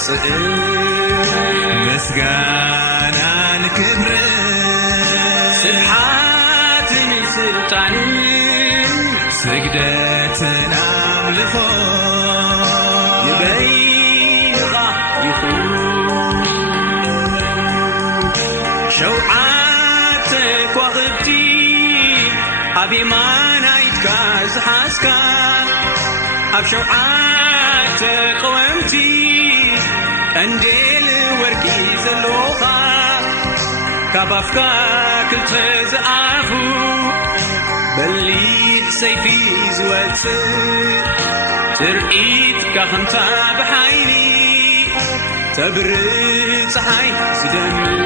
ትመጽእ ምስጋና ንክብር ስብሓትን ስልጣንን ስግደትን አምልኾ ንበይንኻ ይኹን ሸውዓተ ከዋኽብቲ ኣብ የማናይትካ ዝሓዝካ ኣብ ሸውዓተ ቀወምቲ ቀንዴል ወርቂ ዘለኻ ካብ ኣፍካ ክልተ ዝኣፉ በሊሕ ሰይፊ ዝወፅእ ትርኢትካ ኸምታ ብሓይሊ ተብርህ ፀሓይ ዝደምቕ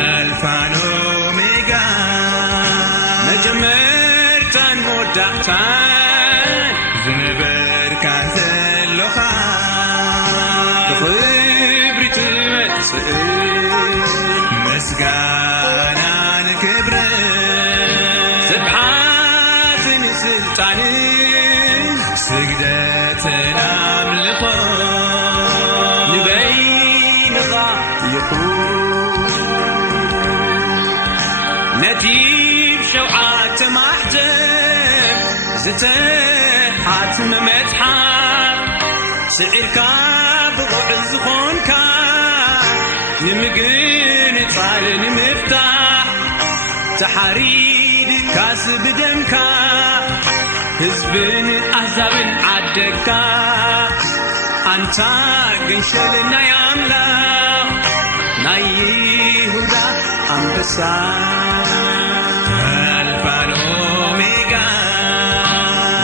ኣልፋን ኦሜጋ መጀመርታን መወዳእታን ዝነበርካን ዘለኻ ብኽብሪ ትመጽእ ምስጋና ንክብር ስብሓትን ስልጣንን ስግደትን አምልኾ ንበይንኻ ይኹን ነቲ ብሸውዓተ ማሕተም ዝተሓትመ መጽሓፍ ስዒርካ ብቑዕ ዝኾንካ ንምግንፃል ንምፍታሕ ተሓሪድካስ ብደምካ ህዝብን ኣሕዛብን ዓደግካ ኣንታ ገንሸል ናይ ኣምላኽ ናይ ይሁዳ ኣንበሳ ኣልፋን ኦሜጋ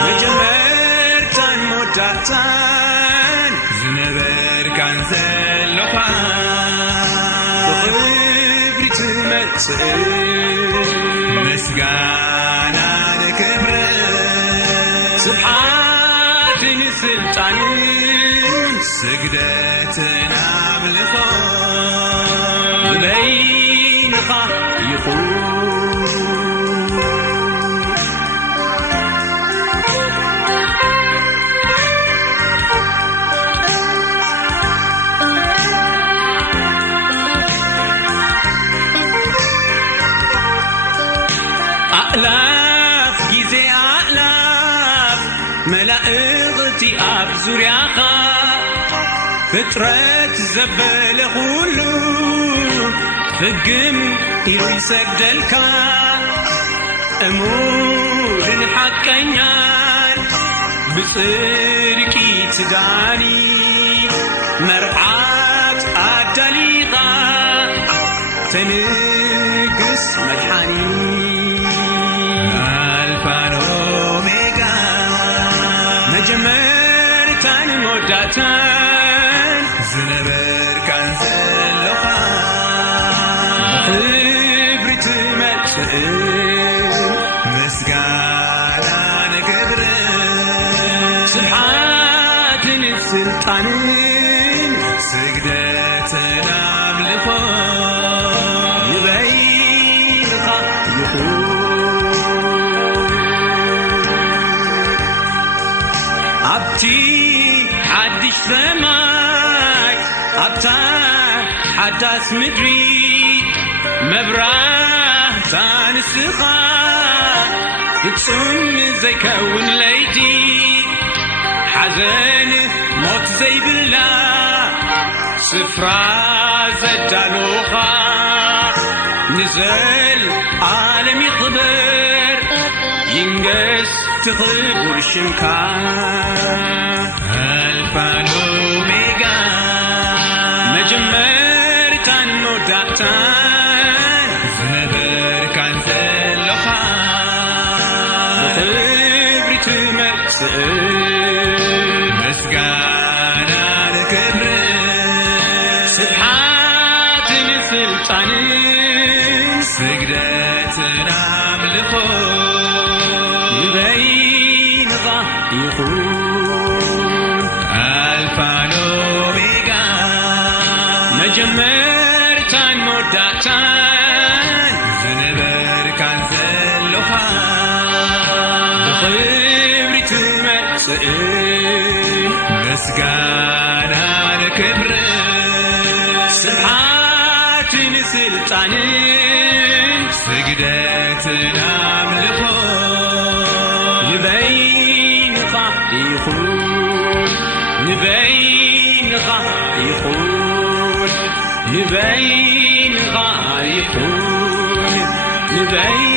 መጀመርታን መወዳእታን ዝነበርካን ዘለኻ ብኽብሪ ትመጽእ ምስጋና ንክብር ስብሓትን ስልጣንን ስግደትን አምልኾ ንበይንኻ ይኹን ኣእላፍ ጊዜ ኣእላፍ መላእኽቲ ኣብ ዙርያኻ ፍጥረት ዘበለ ኩሉ ፍግም ኢሉ ይሰግደልካ እሙንን ሓቀኛን ብጽድቂ ትዳኒ መርዓት ኣዳሊኻ ተንግስ መድሓኒ ኣልፋን ኦሜጋ መጀመርታን መወዳእታን ዝነበርካን ዘለኻ ብኽብሪ ትመጽእ ምስጋና ንክብር ስብሓትን ስልጣንን ስግደትን አምልኾ ንበይንኻ ይኹን ኣብቲ ሓድሽ ሰማይ ኣብታ ሓዳስ ምድሪ መብራህታ ንስኻ ፍጹም ዘይከውን ለይቲ ሓዘን ሞት ዘይብላ ስፍራ ዘዳሎኻ ንዘል ዓለም ይኽበር ይንገስ ትኽቡር ሽምካ ኣልፋን ኦሜጋ መጀመርታን መወዳእታን ዝነበርካን ዘለኻ ብኽብሪ ትመጽእ ምስጋና ንክብር ስብሓትን ስልጣንን ስግደትን አምልኾ ንበይንኻ ይኹን ኣልፋን ኦሜጋ መጀመርታን መወዳእታን ዝነበርካን ዘለኻ ብኽብሪ ትመጽእ ምስጋና ሕፃንን ስግደትን አምልኮ ንበይንኻ ይኹን ንበይንኻ ይኹን ንበይንኻ ይኹን ንበይ